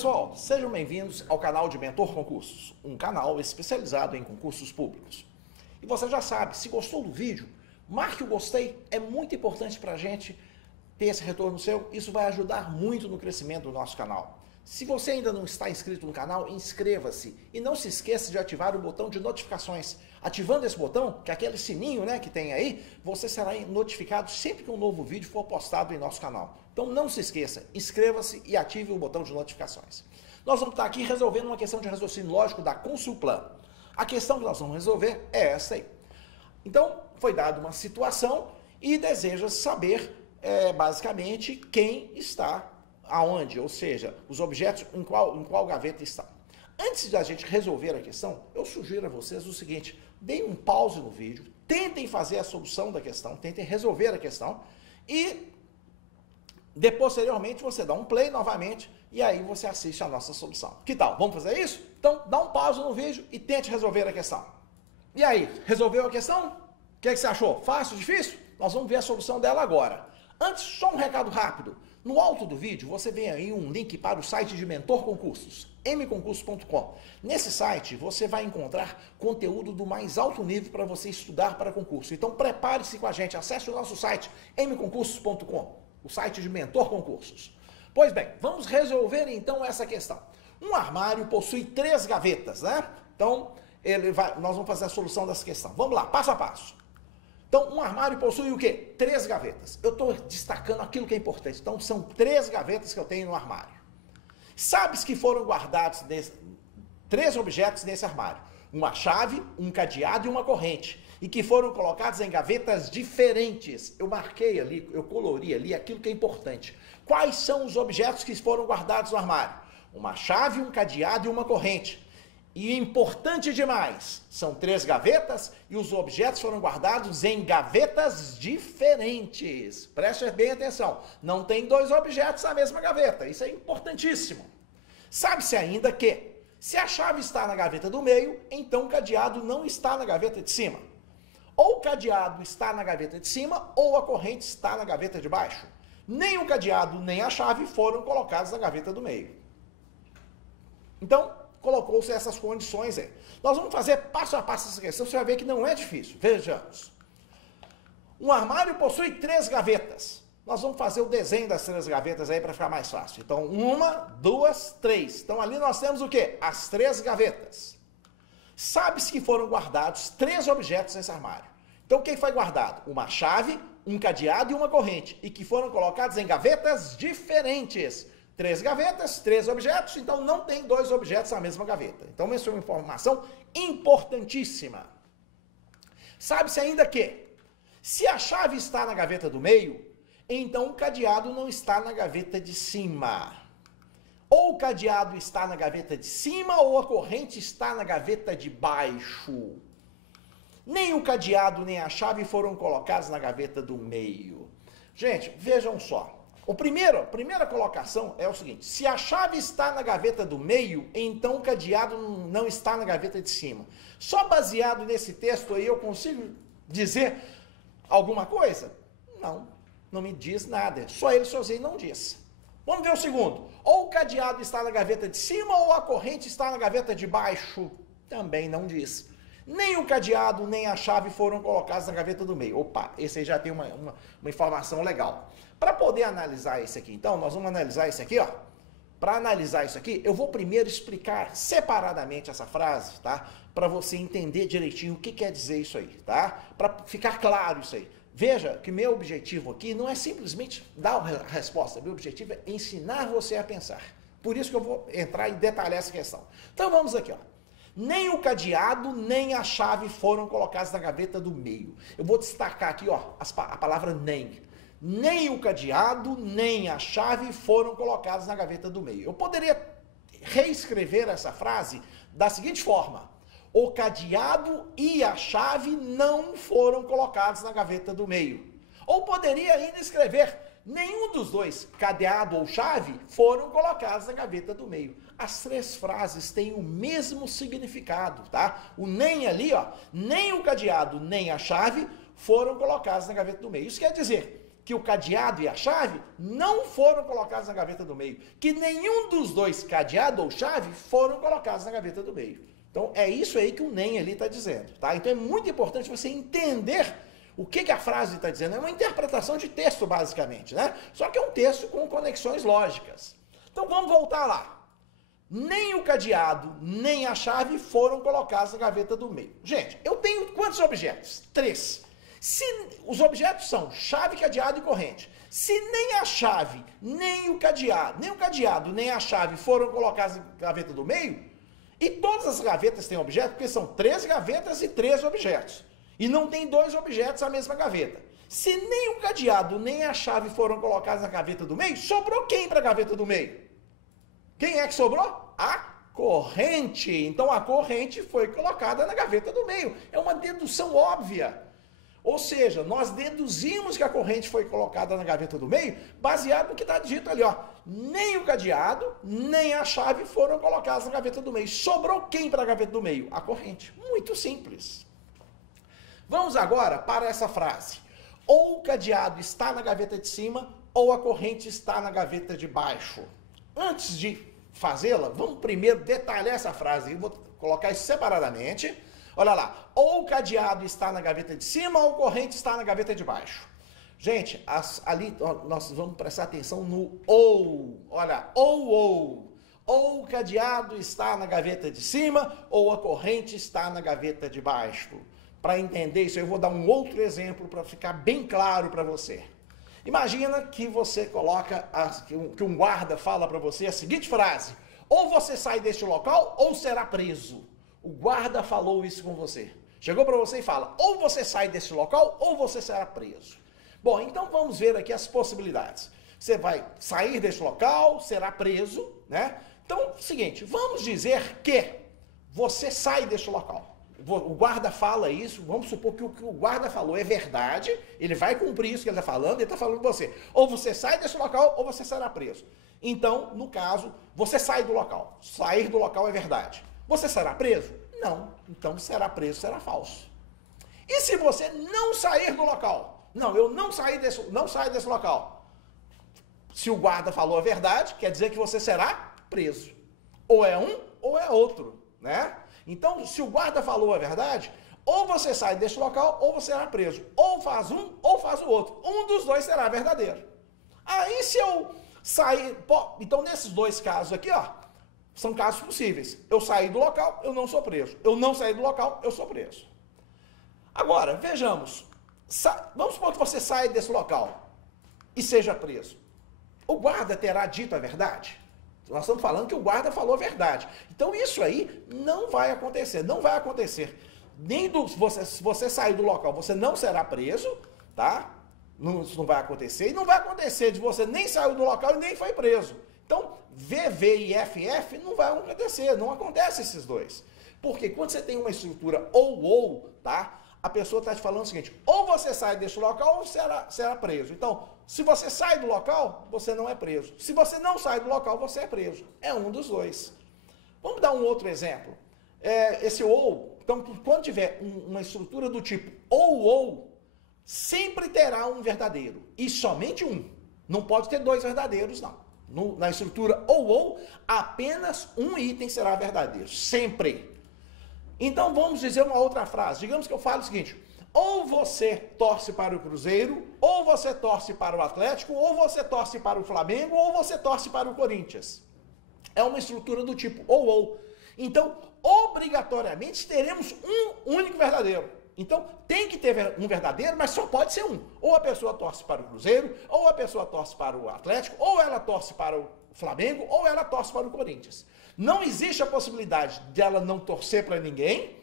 pessoal, sejam bem-vindos ao canal de Mentor Concursos, um canal especializado em concursos públicos. E você já sabe, se gostou do vídeo, marque o gostei, é muito importante para a gente ter esse retorno seu, isso vai ajudar muito no crescimento do nosso canal. Se você ainda não está inscrito no canal, inscreva-se e não se esqueça de ativar o botão de notificações. Ativando esse botão, que é aquele sininho, que tem aí, você será notificado sempre que um novo vídeo for postado em nosso canal. Então não se esqueça, inscreva-se e ative o botão de notificações. Nós vamos estar aqui resolvendo uma questão de raciocínio lógico da Consulplan. A questão que nós vamos resolver é essa aí. Então, foi dada uma situação e deseja saber, basicamente, quem está aonde, ou seja, os objetos em qual gaveta estão. Antes da gente resolver a questão, eu sugiro a vocês o seguinte, deem um pause no vídeo, tentem fazer a solução da questão, tentem resolver a questão e posteriormente você dá um play novamente e aí você assiste a nossa solução. Que tal? Vamos fazer isso? Então dá um pause no vídeo e tente resolver a questão. E aí, resolveu a questão? O que você achou? Fácil, difícil? Nós vamos ver a solução dela agora. Antes, só um recado rápido. No alto do vídeo, você vê aí um link para o site de Mentor Concursos, mconcursos.com. Nesse site, você vai encontrar conteúdo do mais alto nível para você estudar para concurso. Então, prepare-se com a gente, acesse o nosso site, mconcursos.com, o site de Mentor Concursos. Pois bem, vamos resolver então essa questão. Um armário possui 3 gavetas, Então, nós vamos fazer a solução dessa questão. Vamos lá, passo a passo. Então, um armário possui o quê? 3 gavetas. Eu estou destacando aquilo que é importante. Então, são 3 gavetas que eu tenho no armário. Sabes que foram guardados 3 objetos nesse armário. Uma chave, um cadeado e uma corrente. E que foram colocados em gavetas diferentes. Eu marquei ali, eu colori ali aquilo que é importante. Quais são os objetos que foram guardados no armário? Uma chave, um cadeado e uma corrente. E importante demais, são 3 gavetas e os objetos foram guardados em gavetas diferentes. Preste bem atenção, não tem 2 objetos na mesma gaveta, isso é importantíssimo. Sabe-se ainda que, se a chave está na gaveta do meio, então o cadeado não está na gaveta de cima. Ou o cadeado está na gaveta de cima, ou a corrente está na gaveta de baixo. Nem o cadeado, nem a chave foram colocados na gaveta do meio. Então, colocou-se essas condições aí. Nós vamos fazer passo a passo essa questão, você vai ver que não é difícil. Vejamos. Um armário possui 3 gavetas. Nós vamos fazer o desenho das 3 gavetas aí para ficar mais fácil. Então, 1, 2, 3. Então, ali nós temos o quê? As 3 gavetas. Sabe-se que foram guardados 3 objetos nesse armário. Então, o que foi guardado? Uma chave, um cadeado e uma corrente. E que foram colocados em gavetas diferentes. 3 gavetas, 3 objetos, então não tem 2 objetos na mesma gaveta. Então, essa é uma informação importantíssima. Sabe-se ainda que, se a chave está na gaveta do meio, então o cadeado não está na gaveta de cima. Ou o cadeado está na gaveta de cima, ou a corrente está na gaveta de baixo. Nem o cadeado, nem a chave foram colocados na gaveta do meio. Gente, vejam só. A primeira colocação é o seguinte, se a chave está na gaveta do meio, então o cadeado não está na gaveta de cima. Só baseado nesse texto aí eu consigo dizer alguma coisa? Não me diz nada, só ele sozinho não diz. Vamos ver o segundo, ou o cadeado está na gaveta de cima ou a corrente está na gaveta de baixo? Também não diz. Nem o cadeado, nem a chave foram colocados na gaveta do meio. Opa, esse aí já tem uma informação legal. Para poder analisar esse aqui, então, nós vamos analisar esse aqui, ó. Para analisar isso aqui, eu vou primeiro explicar separadamente essa frase, tá? Para você entender direitinho o que quer dizer isso aí, tá? Para ficar claro isso aí. Veja que meu objetivo aqui não é simplesmente dar a resposta, meu objetivo é ensinar você a pensar. Por isso que eu vou entrar e detalhar essa questão. Então vamos aqui, ó. Nem o cadeado, nem a chave foram colocados na gaveta do meio. Eu vou destacar aqui, ó, a palavra nem. Nem o cadeado, nem a chave foram colocados na gaveta do meio. Eu poderia reescrever essa frase da seguinte forma. O cadeado e a chave não foram colocados na gaveta do meio. Ou poderia ainda escrever, nenhum dos dois, cadeado ou chave, foram colocados na gaveta do meio. As 3 frases têm o mesmo significado, tá? O nem ali, ó, nem o cadeado, nem a chave foram colocados na gaveta do meio. Isso quer dizer que o cadeado e a chave não foram colocados na gaveta do meio, que nenhum dos dois, cadeado ou chave, foram colocados na gaveta do meio. Então, é isso aí que o NEM ali está dizendo, tá? Então, é muito importante você entender o que a frase está dizendo. É uma interpretação de texto, basicamente, né? Só que é um texto com conexões lógicas. Então, vamos voltar lá. Nem o cadeado, nem a chave foram colocados na gaveta do meio. Gente, eu tenho quantos objetos? 3. Se os objetos são chave, cadeado e corrente. Se nem a chave, nem o cadeado, nem a chave foram colocados na gaveta do meio, e todas as gavetas têm objeto, porque são 3 gavetas e 3 objetos. E não tem 2 objetos na mesma gaveta. Se nem o cadeado, nem a chave foram colocados na gaveta do meio, sobrou quem para a gaveta do meio? Quem é que sobrou? A corrente. Então, a corrente foi colocada na gaveta do meio. É uma dedução óbvia. Ou seja, nós deduzimos que a corrente foi colocada na gaveta do meio, baseado no que está dito ali, ó. Nem o cadeado, nem a chave foram colocadas na gaveta do meio. Sobrou quem para a gaveta do meio? A corrente. Muito simples. Vamos agora para essa frase. Ou o cadeado está na gaveta de cima, ou a corrente está na gaveta de baixo. Antes de fazê-la, vamos primeiro detalhar essa frase. Eu vou colocar isso separadamente. Olha lá. Ou o cadeado está na gaveta de cima, ou a corrente está na gaveta de baixo. Gente, ali nós vamos prestar atenção no ou. Olha, ou. Ou o cadeado está na gaveta de cima, ou a corrente está na gaveta de baixo. Para entender isso, eu vou dar um outro exemplo para ficar bem claro para você. Imagina que você coloca, que um guarda fala para você a seguinte frase: ou você sai deste local, ou será preso. O guarda falou isso com você. Chegou para você e fala: ou você sai deste local, ou você será preso. Bom, então vamos ver aqui as possibilidades. Você vai sair deste local, será preso, né? Então, seguinte, vamos dizer que você sai deste local. O guarda fala isso, vamos supor que o que o guarda falou é verdade, ele vai cumprir isso que ele está falando, ele está falando com você. Ou você sai desse local, ou você será preso. Então, no caso, você sai do local. Sair do local é verdade. Você será preso? Não. Então, será preso, será falso. E se você não sair do local? Não, eu não saio desse local. Se o guarda falou a verdade, quer dizer que você será preso. Ou é um, ou é outro, né? Então, se o guarda falou a verdade, ou você sai desse local, ou você será preso. Ou faz um, ou faz o outro. Um dos dois será verdadeiro. Aí, se eu sair... Então, nesses dois casos aqui, ó, são casos possíveis. Eu saí do local, eu não sou preso. Eu não saí do local, eu sou preso. Agora, vejamos. Vamos supor que você saia desse local e seja preso. O guarda terá dito a verdade? Nós estamos falando que o guarda falou a verdade. Então, isso aí não vai acontecer. Não vai acontecer. Se você sair do local, você não será preso, tá? Isso não vai acontecer. E não vai acontecer de você nem sair do local e nem foi preso. Então, VV e FF não vai acontecer. Não acontece esses dois. Porque quando você tem uma estrutura ou, tá? A pessoa está te falando o seguinte: ou você sai desse local ou será preso. Então, se você sai do local, você não é preso. Se você não sai do local, você é preso. É um dos dois. Vamos dar um outro exemplo. Esse ou, então, quando tiver uma estrutura do tipo ou, sempre terá um verdadeiro. E somente um. Não pode ter dois verdadeiros, não. Na estrutura ou, apenas um item será verdadeiro. Sempre. Então, vamos dizer uma outra frase. Digamos que eu falo o seguinte: ou você torce para o Cruzeiro, ou você torce para o Atlético, ou você torce para o Flamengo, ou você torce para o Corinthians. É uma estrutura do tipo ou. Então, obrigatoriamente, teremos um único verdadeiro. Então, tem que ter um verdadeiro, mas só pode ser um. Ou a pessoa torce para o Cruzeiro, ou a pessoa torce para o Atlético, ou ela torce para o Flamengo, ou ela torce para o Corinthians. Não existe a possibilidade dela não torcer para ninguém.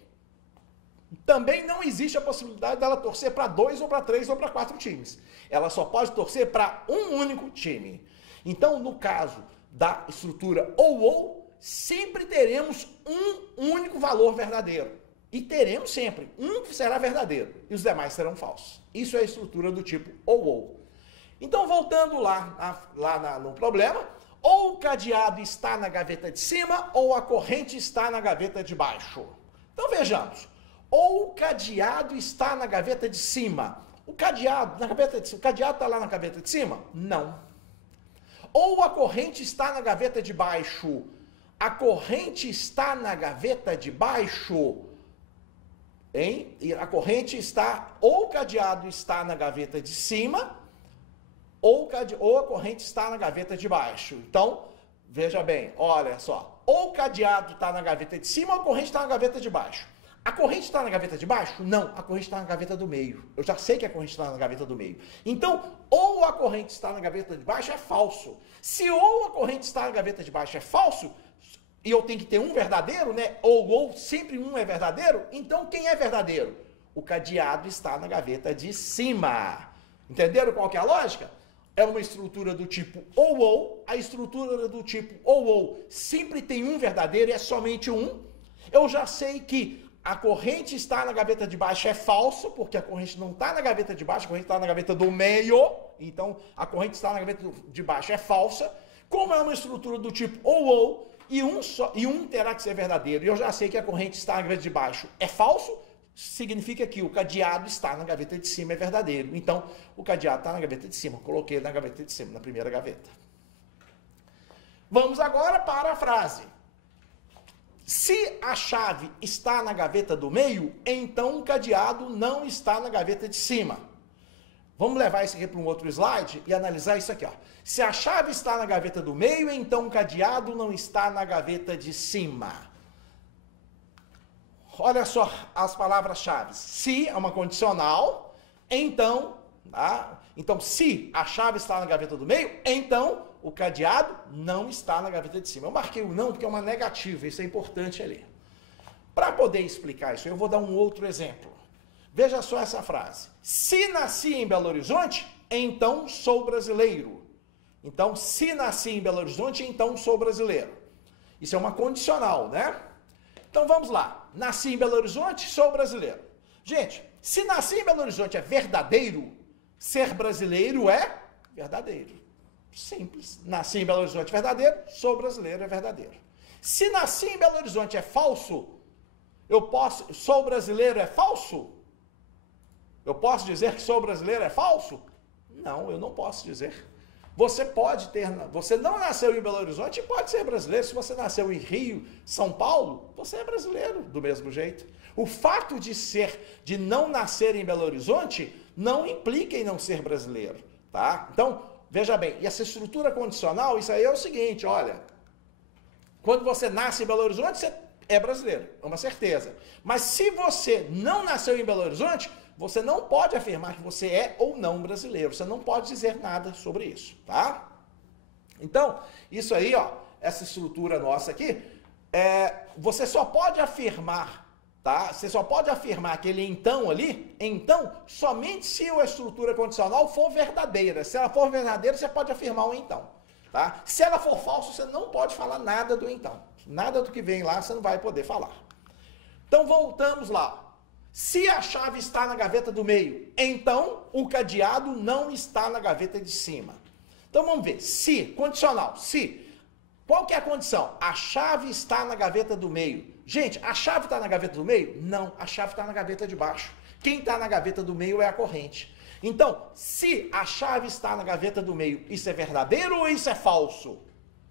Também não existe a possibilidade dela torcer para 2 ou para 3 ou para 4 times. Ela só pode torcer para um único time. Então, no caso da estrutura ou, sempre teremos um único valor verdadeiro. E teremos sempre um que será verdadeiro e os demais serão falsos. Isso é a estrutura do tipo ou. Então, voltando lá no problema, ou o cadeado está na gaveta de cima, ou a corrente está na gaveta de baixo. Então, vejamos. Ou o cadeado está na gaveta de cima, O cadeado o cadeado está lá na gaveta de cima? Não. Ou a corrente está na gaveta de baixo? A corrente está na gaveta de baixo? Hein? E a corrente está, ou o cadeado está na gaveta de cima, ou a corrente está na gaveta de baixo. Então, veja bem, olha só. Ou o cadeado está na gaveta de cima, ou a corrente está na gaveta de baixo. A corrente está na gaveta de baixo? Não, a corrente está na gaveta do meio. Eu já sei que a corrente está na gaveta do meio. Então, ou a corrente está na gaveta de baixo é falso. Se ou a corrente está na gaveta de baixo é falso, e eu tenho que ter um verdadeiro, né? Ou sempre um é verdadeiro, então quem é verdadeiro? O cadeado está na gaveta de cima. Entenderam qual que é a lógica? É uma estrutura do tipo ou, a estrutura do tipo ou sempre tem um verdadeiro e é somente um. Eu já sei que a corrente está na gaveta de baixo é falso, porque a corrente não está na gaveta de baixo, a corrente está na gaveta do meio, então a corrente está na gaveta de baixo é falsa. Como é uma estrutura do tipo ou, e um terá que ser verdadeiro, e eu já sei que a corrente está na gaveta de baixo é falso, significa que o cadeado está na gaveta de cima é verdadeiro. Então, o cadeado está na gaveta de cima, coloquei na gaveta de cima, na primeira gaveta. Vamos agora para a frase. Se a chave está na gaveta do meio, então o cadeado não está na gaveta de cima. Vamos levar isso aqui para um outro slide e analisar isso aqui, ó. Se a chave está na gaveta do meio, então o cadeado não está na gaveta de cima. Olha só as palavras-chave. Se é uma condicional, então, tá? Então, se a chave está na gaveta do meio, então o cadeado não está na gaveta de cima. Eu marquei o não porque é uma negativa, isso é importante ali. Para poder explicar isso, eu vou dar um outro exemplo. Veja só essa frase. Se nasci em Belo Horizonte, então sou brasileiro. Então, se nasci em Belo Horizonte, então sou brasileiro. Isso é uma condicional, né? Então, vamos lá. Nasci em Belo Horizonte, sou brasileiro. Gente, se nasci em Belo Horizonte é verdadeiro, ser brasileiro é verdadeiro. Simples. Nasci em Belo Horizonte é verdadeiro, sou brasileiro é verdadeiro. Se nasci em Belo Horizonte é falso, sou brasileiro é falso? Eu posso dizer que sou brasileiro é falso? Não, eu não posso dizer. Você não nasceu em Belo Horizonte e pode ser brasileiro. Se você nasceu em Rio, São Paulo, você é brasileiro do mesmo jeito. O fato de não nascer em Belo Horizonte não implica em não ser brasileiro, tá? Então, veja bem, e essa estrutura condicional, isso aí é o seguinte, olha, quando você nasce em Belo Horizonte, você é brasileiro, é uma certeza. Mas se você não nasceu em Belo Horizonte, você não pode afirmar que você é ou não brasileiro. Você não pode dizer nada sobre isso, tá? Então, isso aí, ó, essa estrutura nossa aqui, você só pode afirmar, tá? Você só pode afirmar aquele então ali, então, somente se a estrutura condicional for verdadeira. Se ela for verdadeira, você pode afirmar o então, tá? Se ela for falsa, você não pode falar nada do então. Nada do que vem lá, você não vai poder falar. Então, voltamos lá. Se a chave está na gaveta do meio, então o cadeado não está na gaveta de cima. Então vamos ver. Se, condicional, se. Qual que é a condição? A chave está na gaveta do meio. Gente, a chave está na gaveta do meio? Não, a chave está na gaveta de baixo. Quem está na gaveta do meio é a corrente. Então, se a chave está na gaveta do meio, isso é verdadeiro ou isso é falso?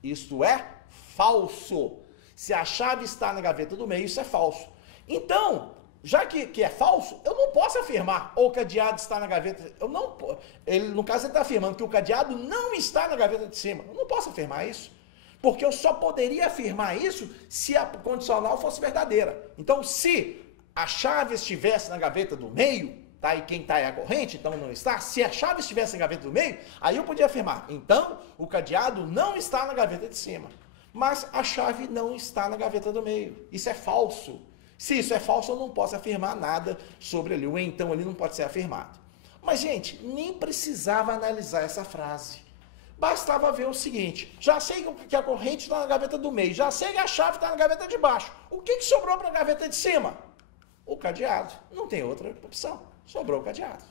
Isto é falso. Se a chave está na gaveta do meio, isso é falso. Então, já que é falso, eu não posso afirmar o cadeado está na gaveta. No caso, ele está afirmando que o cadeado não está na gaveta de cima. Eu não posso afirmar isso. Porque eu só poderia afirmar isso se a condicional fosse verdadeira. Então, se a chave estivesse na gaveta do meio, tá? E quem está é a corrente, então não está. Se a chave estivesse na gaveta do meio, aí eu podia afirmar. Então, o cadeado não está na gaveta de cima. Mas a chave não está na gaveta do meio. Isso é falso. Se isso é falso, eu não posso afirmar nada sobre ali. O então ali não pode ser afirmado. Mas, gente, nem precisava analisar essa frase. Bastava ver o seguinte. Já sei que a corrente está na gaveta do meio. Já sei que a chave está na gaveta de baixo. O que sobrou para a gaveta de cima? O cadeado. Não tem outra opção. Sobrou o cadeado.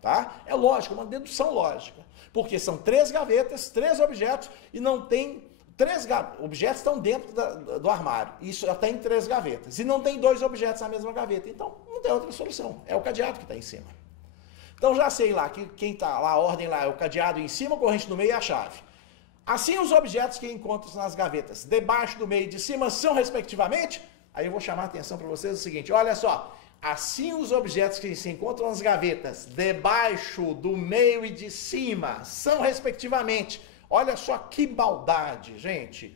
Tá? É lógico, uma dedução lógica. Porque são 3 gavetas, 3 objetos e não tem... 3 objetos estão dentro do armário. Isso já tem 3 gavetas. E não tem 2 objetos na mesma gaveta. Então, não tem outra solução. É o cadeado que está em cima. Então já sei lá que quem está lá, a ordem lá é o cadeado em cima, a corrente no meio e a chave. Assim os objetos que encontram nas gavetas debaixo, do meio e de cima são respectivamente. Aí eu vou chamar a atenção para vocês o seguinte, olha só. Assim os objetos que se encontram nas gavetas debaixo, do meio e de cima são respectivamente. Olha só que maldade, gente.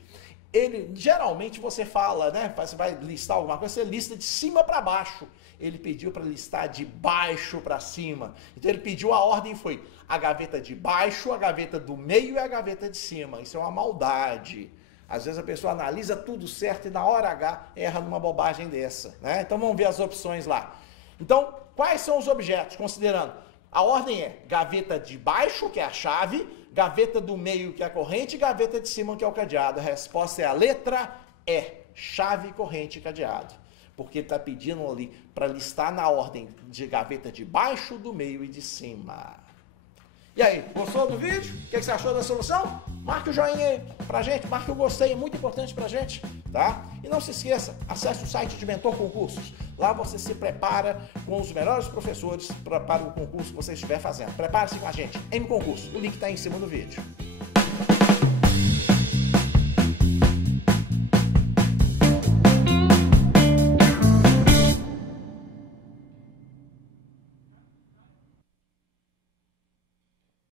Ele, geralmente você fala, né? Você vai listar alguma coisa, você lista de cima para baixo. Ele pediu para listar de baixo para cima. Então ele pediu, a ordem foi a gaveta de baixo, a gaveta do meio e a gaveta de cima. Isso é uma maldade. Às vezes a pessoa analisa tudo certo e na hora H erra numa bobagem dessa, né? Então vamos ver as opções lá. Então, quais são os objetos? Considerando, a ordem é gaveta de baixo, que é a chave, gaveta do meio, que é a corrente, e gaveta de cima, que é o cadeado. A resposta é a letra E, chave, corrente e cadeado. Porque ele está pedindo ali para listar na ordem de gaveta de baixo, do meio e de cima. E aí, gostou do vídeo? O que você achou da solução? Marque o joinha aí pra gente, marque o gostei, é muito importante pra gente, tá? E não se esqueça, acesse o site de Mentor Concursos. Lá você se prepara com os melhores professores para o concurso que você estiver fazendo. Prepare-se com a gente, M Concurso, o link está em cima do vídeo.